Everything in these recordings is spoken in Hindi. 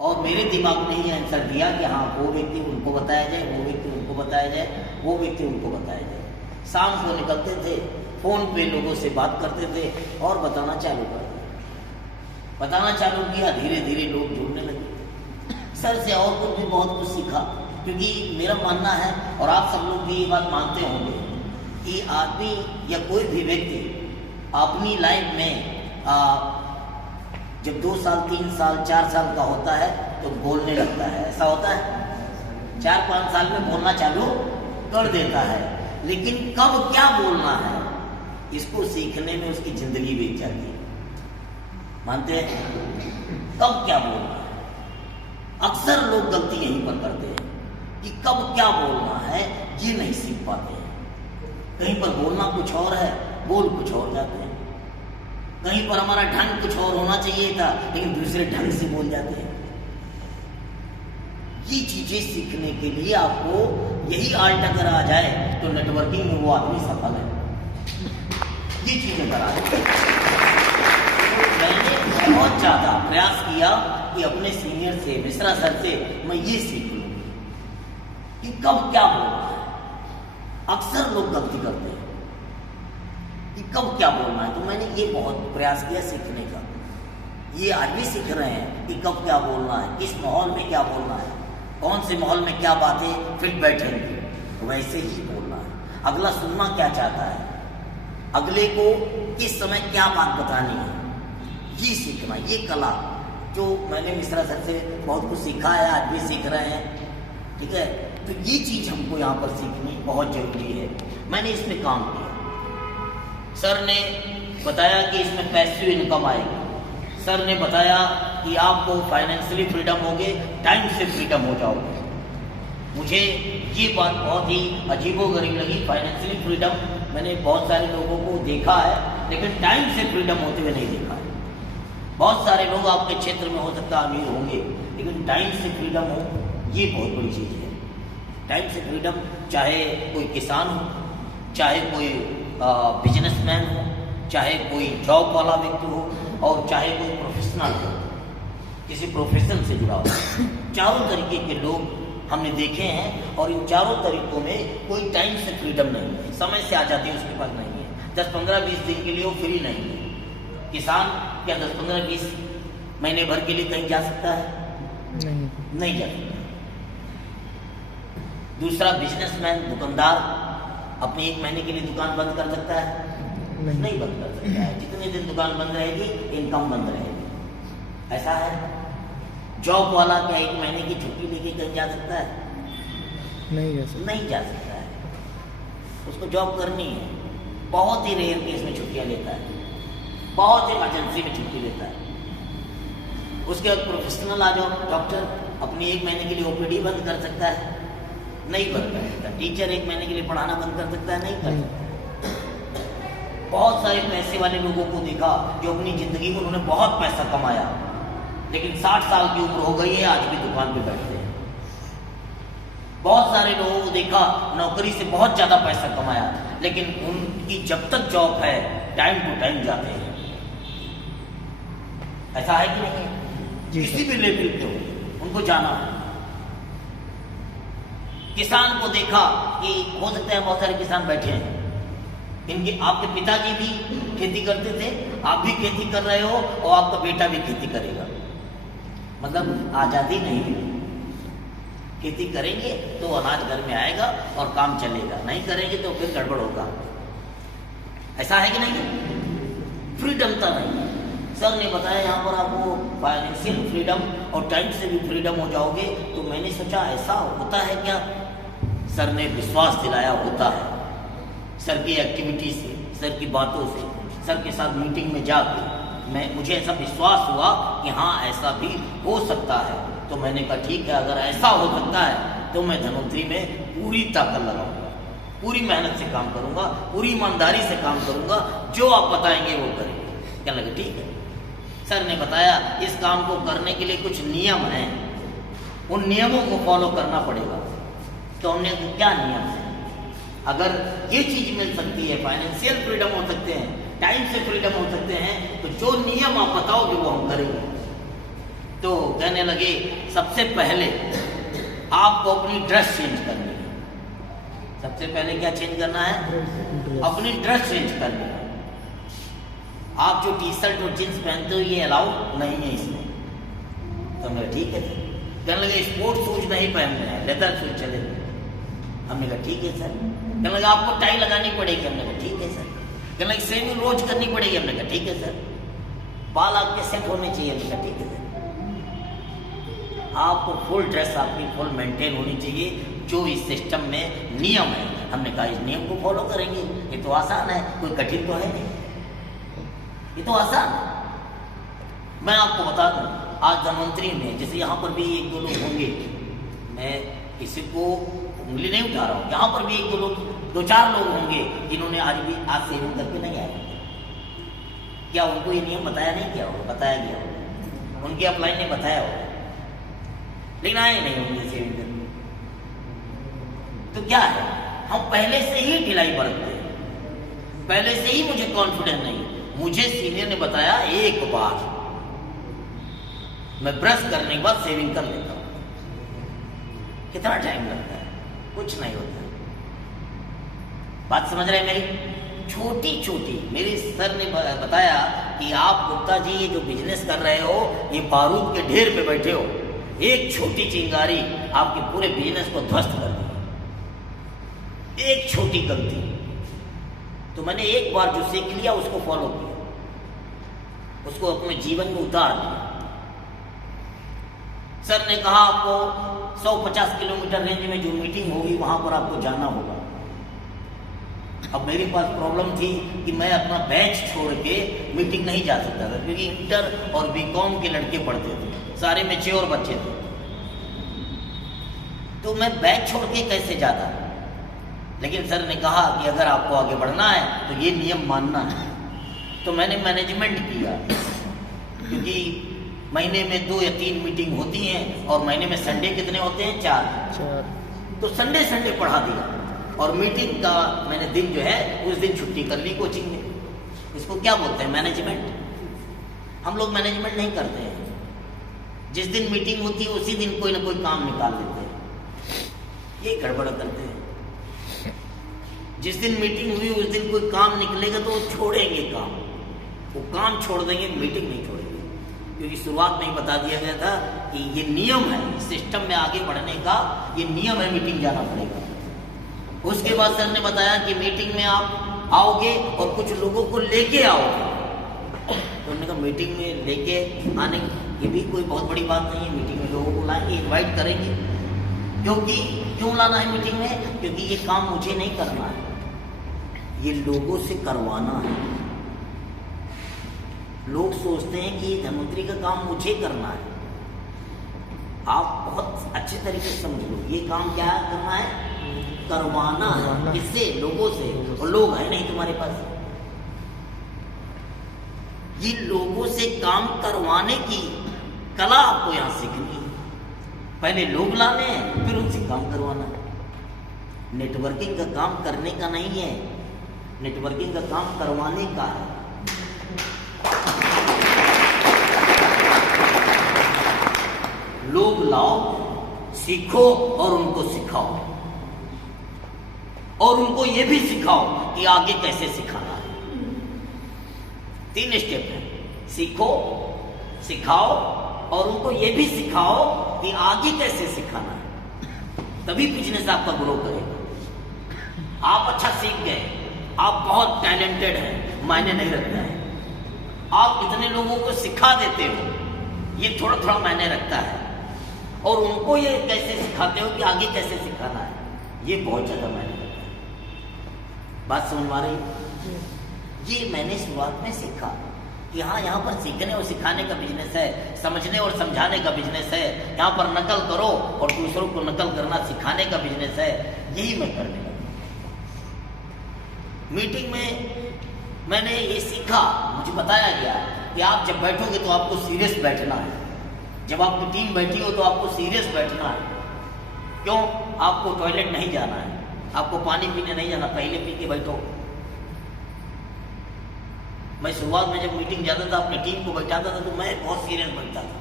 और मेरे दिमाग ने ही आंसर दिया कि हाँ वो व्यक्ति उनको बताया जाए, वो व्यक्ति उनको बताया जाए, वो व्यक्ति उनको बताया जाए। शाम को निकलते थे, फोन पे लोगों से बात करते थे और बताना चालू कर दिया। बताना चालू किया, धीरे धीरे लोग जुड़ने लगे। सर से और कुछ भी बहुत कुछ सीखा, क्योंकि मेरा मानना है और आप सब लोग भी ये बात मानते होंगे कि आदमी या कोई भी व्यक्ति अपनी लाइफ में जब 2 साल 3 साल 4 साल का होता है तो बोलने लगता है। ऐसा होता है, 4-5 साल में बोलना चालू कर देता है, लेकिन कब क्या बोलना है इसको सीखने में उसकी जिंदगी बीत जाती है। मानते हैं? कब क्या बोलना है, अक्सर लोग गलती यहीं पर करते हैं कि कब क्या बोलना है ये नहीं सीख पाते हैं। कहीं पर बोलना कुछ और है, बोल कुछ और जाते हैं। कहीं पर हमारा ढंग कुछ और होना चाहिए था, लेकिन दूसरे ढंग से बोल जाते हैं। ये चीजें सीखने के लिए आपको यही आर्ट अगर आ जाए तो नेटवर्किंग में वो आदमी सफल है। ये चीजें करा मैंने बहुत ज्यादा प्रयास किया कि अपने सीनियर से, मिश्रा सर से मैं ये सीख लूं कि कब क्या बोलना है। अक्सर लोग गलती करते हैं कि कब क्या बोलना है, तो मैंने ये बहुत प्रयास किया सीखने का। ये आज भी सीख रहे हैं कि कब क्या बोलना है, किस माहौल में क्या बोलना है, कौन से माहौल में क्या बातें फिट बैठेंगी, वैसे ही बोलना है। अगला सुनना क्या चाहता है, अगले को किस समय क्या बात बतानी है, ये सीखना, ये कला जो मैंने मिश्रा सर से बहुत कुछ सीखा है, आज भी सीख रहे हैं। ठीक है, तो ये चीज हमको यहाँ पर सीखनी बहुत जरूरी है। मैंने इसमें काम किया। सर ने बताया कि इसमें पैसिव इनकम आएगी। सर ने बताया कि आपको फाइनेंशियली फ्रीडम होगे, टाइम से फ्रीडम हो जाओगे। मुझे ये बात बहुत ही अजीबोगरीब लगी। फाइनेंशियली फ्रीडम मैंने बहुत सारे लोगों को देखा है, लेकिन टाइम से फ्रीडम होते हुए नहीं देखा है। बहुत सारे लोग आपके क्षेत्र में हो सकता है अमीर होंगे, लेकिन टाइम से फ्रीडम हो ये बहुत बड़ी चीज़ है। टाइम से फ्रीडम, चाहे कोई किसान हो, चाहे कोई बिजनेसमैन हो, चाहे कोई जॉब वाला व्यक्ति हो, और चाहे कोई प्रोफेशनल हो, किसी प्रोफेशन से जुड़ा हो। चारों तरीके के लोग हमने देखे हैं, और इन चारों तरीकों में कोई टाइम से फ्रीडम नहीं है। समय से आ जाती है, उसके पास नहीं है। 10, 15, 20 दिन के लिए वो फ्री नहीं है। किसान क्या 10, 15, 20 महीने भर के लिए कहीं जा सकता है? नहीं जा सकता। दूसरा बिजनेसमैन, दुकानदार अपने 1 महीने के लिए दुकान बंद कर सकता है? नहीं बंद कर सकता है। जितने दिन दुकान बंद रहेगी, इनकम बंद रहेगी। ऐसा है। जॉब वाला क्या 1 महीने की छुट्टी लेके कहीं जा सकता है? नहीं जा सकता है। उसको जॉब करनी है। बहुत ही रेयर केस में छुट्टियां लेता है, बहुत इमरजेंसी में छुट्टी लेता है। उसके बाद प्रोफेशनल आ जाओ, डॉक्टर अपनी 1 महीने के लिए ओपीडी बंद कर सकता है? नहीं बंद कर सकता। टीचर 1 महीने के लिए पढ़ाना बंद कर सकता है? नहीं कर सकता। बहुत सारे पैसे वाले लोगों को देखा जो अपनी जिंदगी में उन्होंने बहुत पैसा कमाया, लेकिन 60 साल की उम्र हो गई है, आज भी दुकान पे बैठते हैं। बहुत सारे लोगों को देखा नौकरी से बहुत ज्यादा पैसा कमाया, लेकिन उनकी जब तक जॉब है टाइम टू टाइम जाते हैं। ऐसा है कि नहीं? किसी भी लेवल पे हो, उनको जाना है। किसान को देखा कि हो सकता है बहुत सारे किसान बैठे हैं, इनके आपके पिताजी भी खेती करते थे, आप भी खेती कर रहे हो, और आपका बेटा भी खेती करेगा। मतलब आजादी नहीं है। खेती करेंगे तो अनाज घर में आएगा और काम चलेगा, नहीं करेंगे तो फिर गड़बड़ होगा। ऐसा है कि नहीं? फ्रीडम तो नहीं है। सर ने बताया यहाँ पर आपको फाइनेंशियल फ्रीडम और टाइम से भी फ्रीडम हो जाओगे, तो मैंने सोचा ऐसा होता है क्या? सर ने विश्वास दिलाया होता है। सर की एक्टिविटी से, सर की बातों से, सर के साथ मीटिंग में जाकर मुझे ऐसा विश्वास हुआ कि हाँ ऐसा भी हो सकता है। तो मैंने कहा ठीक है, अगर ऐसा हो सकता है तो मैं धनोतरी में पूरी ताकत लगाऊंगा, पूरी मेहनत से काम करूंगा, पूरी ईमानदारी से काम करूंगा, जो आप बताएंगे वो करेंगे। क्या लगे? ठीक है। सर ने बताया इस काम को करने के लिए कुछ नियम हैं, उन नियमों को फॉलो करना पड़ेगा। तो हमने क्या नियम है? अगर ये चीज मिल सकती है, फाइनेंशियल फ्रीडम हो सकते हैं, टाइम से फ्रीडम हो सकते हैं, तो जो नियम आप बताओगे वो हम करेंगे। तो कहने लगे सबसे पहले आपको अपनी ड्रेस चेंज करनी है। सबसे पहले क्या चेंज करना है? अपनी ड्रेस चेंज करनी है। आप जो टी शर्ट और जींस पहनते हो ये अलाउ नहीं है इसमें। तो मैं ठीक है सर। कहने लगे स्पोर्ट्स शूज नहीं पहनने हैं, लेदर शूज चलेंगे। हमने कहा ठीक है सर। कहने लगे आपको टाई लगानी पड़ेगी। हमने कहा ठीक है सर। कहने लगे शेविंग रोज करनी पड़ेगी। हमने कहा ठीक है सर। बाल आपके सेट होने चाहिए। हमने कहा ठीक है सर। आपको फुल ड्रेस आपकी फुल मेंटेन होनी चाहिए, जो इस सिस्टम में नियम है। हमने कहा इस नियम को फॉलो करेंगे। ये तो आसान है, कोई कठिन तो है नहीं, ये तो आसान है। मैं आपको बता दूं, आज धन्वंतरी में जैसे यहाँ पर भी एक दो लोग होंगे, मैं किसी को उंगली नहीं उठा रहा हूँ, यहाँ पर भी एक दो लोग, दो चार लोग होंगे जिन्होंने आज सेविंग करके नहीं आए। क्या उनको ये नियम बताया नहीं किया होगा? बताया गया होगा, उनके अपलाइन ने बताया होगा, लेकिन आए नहीं होंगे सेविंग करके। तो क्या है, हम पहले से ही ढिलाई बरतते हैं, पहले से ही मुझे कॉन्फिडेंस नहीं। मुझे सीनियर ने बताया एक बार, मैं ब्रश करने के बाद सेविंग कर लेता हूं। कितना टाइम लगता है? कुछ नहीं होता। बात समझ रहे हैं मेरी? छोटी छोटी, मेरे सर ने बताया कि आप गुप्ता जी ये जो बिजनेस कर रहे हो, ये बारूद के ढेर पे बैठे हो, एक छोटी चिंगारी आपके पूरे बिजनेस को ध्वस्त कर दी। एक छोटी गलती, तो मैंने एक बार जो सीख लिया उसको फॉलो किया, उसको अपने जीवन में उतार दिया। सर ने कहा आपको 150 किलोमीटर रेंज में जो मीटिंग होगी वहां पर आपको जाना होगा। अब मेरे पास प्रॉब्लम थी कि मैं अपना बैच छोड़ के मीटिंग नहीं जा सकता था, क्योंकि इंटर और बीकॉम के लड़के पढ़ते थे, सारे मैच्योर बच्चे थे। तो मैं बैच छोड़ के कैसे जाता? लेकिन सर ने कहा कि अगर आपको आगे बढ़ना है तो ये नियम मानना है। तो मैंने मैनेजमेंट किया, क्योंकि महीने में 2 या 3 मीटिंग होती हैं और महीने में संडे कितने होते हैं? 4। तो संडे संडे पढ़ा दिया, और मीटिंग का मैंने दिन जो है उस दिन छुट्टी कर ली कोचिंग में। इसको क्या बोलते हैं? मैनेजमेंट। हम लोग मैनेजमेंट नहीं करते हैं। जिस दिन मीटिंग होती है उसी दिन कोई ना कोई काम निकाल लेते हैं, ये गड़बड़ करते हैं। जिस दिन मीटिंग हुई उस दिन कोई काम निकलेगा तो वो छोड़ेंगे काम, वो काम छोड़ देंगे, मीटिंग नहीं छोड़ेंगे। क्योंकि शुरुआत में ही बता दिया गया था कि ये नियम है, सिस्टम में आगे बढ़ने का ये नियम है, मीटिंग जाना पड़ेगा। उसके बाद सर ने बताया कि मीटिंग में आप आओगे और कुछ लोगों को लेके आओगे। तो उन्होंने कहा मीटिंग में लेके आने ये भी कोई बहुत बड़ी बात नहीं है, मीटिंग में लोगों को लाएंगे, इन्वाइट करेंगे। क्योंकि क्यों लाना है मीटिंग में? क्योंकि ये काम मुझे नहीं करना है, ये लोगों से करवाना है। लोग सोचते हैं कि ये धन्वंतरी का काम मुझे करना है। आप बहुत अच्छे तरीके से समझ लो, ये काम क्या करना है? करवाना है। किससे? लोगों से। और लोग है नहीं तुम्हारे पास। ये लोगों से काम करवाने की कला आपको यहां सीखनी है। पहले लोग लाने हैं, फिर उनसे काम करवाना है। नेटवर्किंग का काम करने का नहीं है, नेटवर्किंग का काम करवाने का है। लोग लाओ, सीखो और उनको सिखाओ, और उनको ये भी सिखाओ कि आगे कैसे सिखाना है। 3 स्टेप है, सीखो, सिखाओ और उनको ये भी सिखाओ कि आगे कैसे सिखाना है। तभी बिजनेस आपका ग्रो करेगा। आप अच्छा सीख गए, आप बहुत टैलेंटेड हैं, मायने नहीं रखता है। आप इतने लोगों को सिखा देते हो, ये थोड़ा थोड़ा मायने रखता है। और उनको ये कैसे सिखाते हो कि आगे कैसे सिखाना है, ये बहुत ज्यादा मायने रखता है। बात समझ में आ रही? ये मैंने शुरुआत में सीखा कि हाँ, यहाँ पर सीखने और सिखाने का बिजनेस है, समझने और समझाने का बिजनेस है। यहाँ पर नकल करो और दूसरों को नकल करना सिखाने का बिजनेस है। यही मैं करने लगा। मीटिंग में मैंने ये सीखा, मुझे बताया गया कि आप जब बैठोगे तो आपको सीरियस बैठना है। जब आपकी टीम बैठी हो तो आपको सीरियस बैठना है। क्यों? आपको टॉयलेट नहीं जाना है, आपको पानी पीने नहीं जाना, पहले पी के बैठो। मैं शुरुआत में जब मीटिंग जाता था, अपनी टीम को बैठाता था तो मैं बहुत सीरियस बैठता था।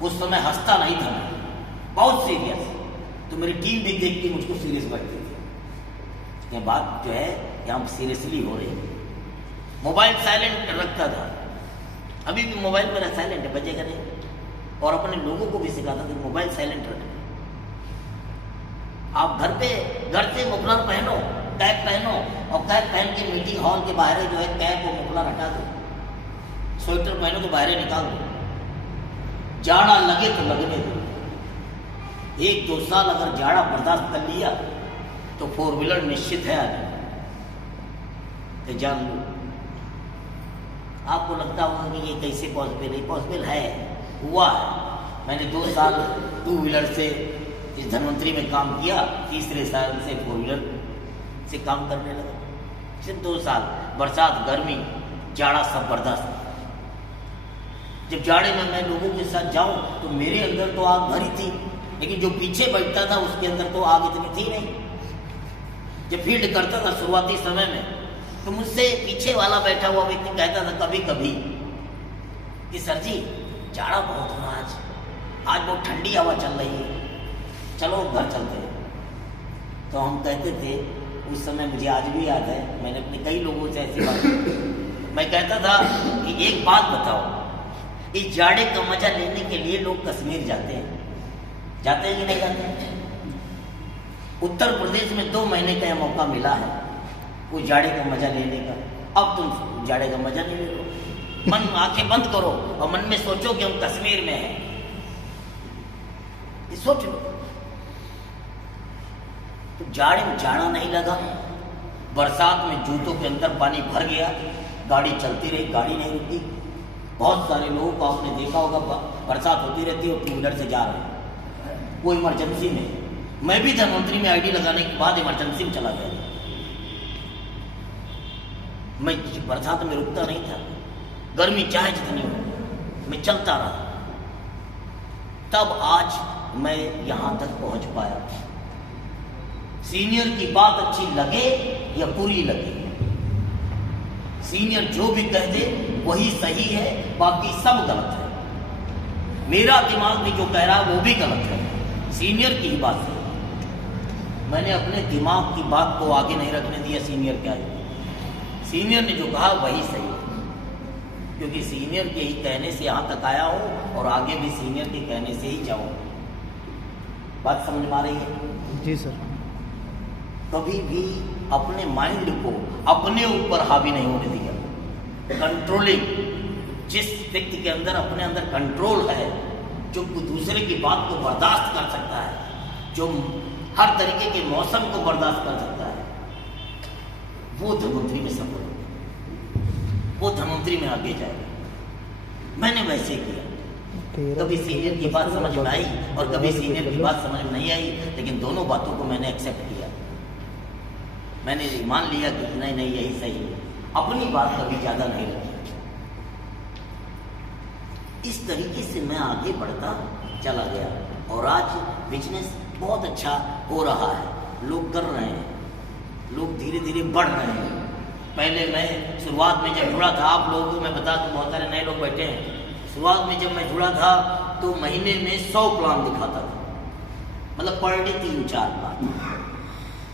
उस समय हंसता नहीं था मैं, बहुत सीरियस। तो मेरी टीम भी देख के मुझको सीरियस बैठती थी। ये बात जो है यहाँ सीरियसली हो रही है। मोबाइल साइलेंट रखता था, अभी भी मोबाइल मेरा साइलेंट है, बजेगा नहीं। और अपने लोगों को भी सिखाता था मोबाइल साइलेंट रखना। आप घर से मफलर पहनो, कैप पहनो, और कैप पहन के मीटिंग हॉल के बाहर जो है कैप और मफलर हटा दो, स्वेटर पहनो तो बाहर निकाल दो। जाड़ा लगे तो लगने दो। 1-2 साल अगर जाड़ा बर्दाश्त कर लिया तो 4 व्हीलर निश्चित है आगे, तो जान लो। आपको लगता होगा कि ये कैसे पॉसिबल है? पॉसिबल है, हुआ है। मैंने 2 साल 2 व्हीलर से इस धनवंतरी में काम किया, तीसरे साल से 4 व्हीलर से काम करने लगा। सिर्फ 2 साल, बरसात, गर्मी, जाड़ा सब बर्दाश्त। जब जाड़े में मैं लोगों के साथ जाऊं तो मेरे अंदर तो आग भरी थी, लेकिन जो पीछे बैठता था उसके अंदर तो आग इतनी थी नहीं। जब फील्ड करता था शुरुआती समय में, तो मुझसे पीछे वाला बैठा हुआ व्यक्ति कहता था कभी कभी कि सर जी जाड़ा बहुत हुआ, आज बहुत ठंडी हवा चल रही है, चलो घर चलते हैं। तो हम कहते थे, उस समय मुझे आज भी याद है, मैंने अपने कई लोगों से ऐसी बात की। मैं कहता था कि एक बात बताओ, इस जाड़े का मजा लेने के लिए लोग कश्मीर जाते हैं कि नहीं जाते? उत्तर प्रदेश में 2 महीने का मौका मिला है वो जाड़े का मजा लेने का। अब तुम जाड़े का मजा नहीं ले लो। मन आंखें बंद करो और मन में सोचो कि हम कश्मीर में हैं, सोच लो। तो जाड़े में जाड़ा नहीं लगा, बरसात में जूतों के अंदर पानी भर गया, गाड़ी चलती रही, गाड़ी नहीं रुकी। बहुत सारे लोगों को आपने देखा होगा, बरसात होती रहती है और 2 व्हीलर से जा रहे हैं, वो इमरजेंसी में। मैं भी धनवंतरी में आईडी लगाने के बाद इमरजेंसी में चला गया। मैं बरसात में रुकता नहीं था, गर्मी चाहे जितनी हो, मैं चलता रहा। तब आज मैं यहां तक पहुंच पाया। सीनियर की बात अच्छी लगे या बुरी लगे, सीनियर जो भी कह दे वही सही है, बाकी सब गलत है। मेरा दिमाग भी जो कह रहा है वो भी गलत है, सीनियर की ही बात है। मैंने अपने दिमाग की बात को आगे नहीं रखने दिया सीनियर के आगे। सीनियर ने जो कहा वही सही है, क्योंकि सीनियर के ही कहने से यहाँ तक आया हूँ और आगे भी सीनियर के कहने से ही जाऊँ। बात समझ में आ रही है? जी सर। कभी भी अपने माइंड को अपने ऊपर हावी नहीं होने दिया। कंट्रोलिंग, जिस व्यक्ति के अंदर अपने अंदर कंट्रोल है, जो दूसरे की बात को बर्दाश्त कर सकता है, जो हर तरीके के मौसम को बर्दाश्त कर सकता है, वो धनवंतरी में सफल होगा, वो धनवंतरी में आगे जाएगा। मैंने वैसे किया। कभी सीनियर की बात समझ में आई और कभी सीनियर की बात समझ में नहीं आई, लेकिन दोनों बातों को मैंने एक्सेप्ट किया। मैंने मान लिया कि नहीं यही सही है, अपनी बात कभी ज्यादा नहीं रखी। इस तरीके से मैं आगे बढ़ता चला गया और आज बिजनेस बहुत अच्छा हो रहा है, लोग कर रहे हैं, लोग धीरे धीरे बढ़ रहे हैं। पहले मैं शुरुआत में जब जुड़ा था, आप लोगों को मैं बता दूं, बहुत सारे नए लोग बैठे हैं, शुरुआत में जब मैं जुड़ा था तो महीने में 100 प्लान दिखाता था, मतलब per day 3-4 plan,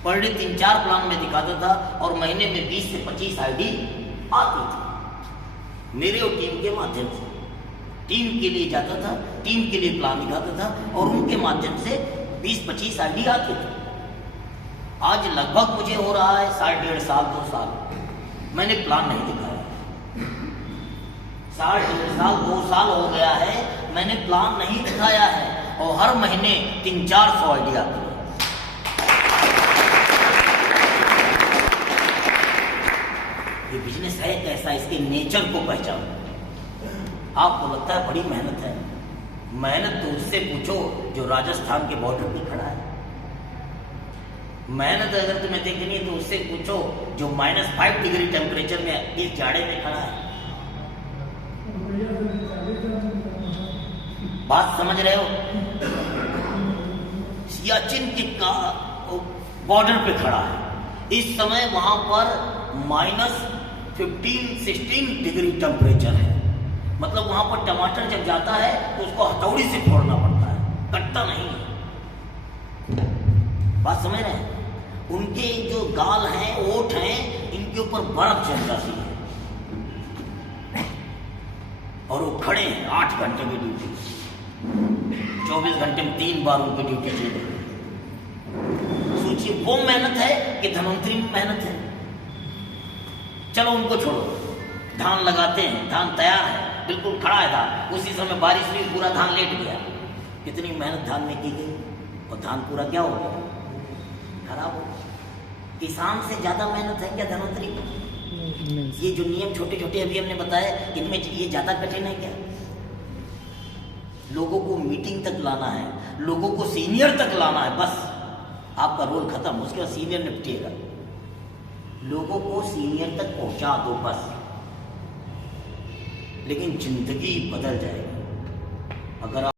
per day 3-4 plan में दिखाता था और महीने में 20 से 25 आईडी आती थी मेरे और टीम के माध्यम से। टीम के लिए जाता था, टीम के लिए प्लान दिखाता था और उनके माध्यम से 20-25 आईडी आती थी। आज लगभग मुझे हो रहा है 1.5 साल 2 साल मैंने प्लान नहीं दिखाया। 1.5 साल 2 साल हो गया है मैंने प्लान नहीं दिखाया है और हर महीने 300-400 आईडी आती है। ये बिजनेस है कैसा, इसके नेचर को पहचानो। आपको लगता है बड़ी मेहनत है, मेहनत तो उससे पूछो जो राजस्थान के बॉर्डर पे खड़ा है। मेहनत अगर तुम्हें देखनी है तो उससे पूछो जो -5 डिग्री टेम्परेचर में इस जाड़े में खड़ा है। बात समझ रहे हो? सियाचिन के बॉर्डर पे खड़ा है, इस समय वहां पर -15-16 डिग्री टेम्परेचर है। मतलब वहां पर टमाटर जब जाता है तो उसको हथौड़ी से फोड़ना पड़ता है, कटता नहीं है। बात समझ रहे हैं? उनके जो गाल हैं, ओठ हैं, इनके ऊपर बर्फ जम जाती है और वो खड़े हैं 8 घंटे की ड्यूटी, 24 घंटे में 3 बार उनकी ड्यूटी चल रही है। सोचिए वो मेहनत है कि धनवंतरी में मेहनत है। चलो उनको छोड़ो, धान लगाते हैं, धान तैयार है, बिल्कुल खड़ा है धान, उसी समय बारिश हुई, पूरा धान लेट गया। कितनी मेहनत धान में की गई और धान पूरा क्या हो गया, खराब हो गया। किसान से ज्यादा मेहनत है क्या धनवंतरी को? ये जो नियम छोटे छोटे अभी हमने बताए, इनमें ये ज्यादा कठिन है क्या? लोगों को मीटिंग तक लाना है, लोगों को सीनियर तक लाना है, बस आपका रोल खत्म। उसके बाद सीनियर निपटेगा। लोगों को सीनियर तक पहुंचा दो बस, लेकिन जिंदगी बदल जाएगी अगर आप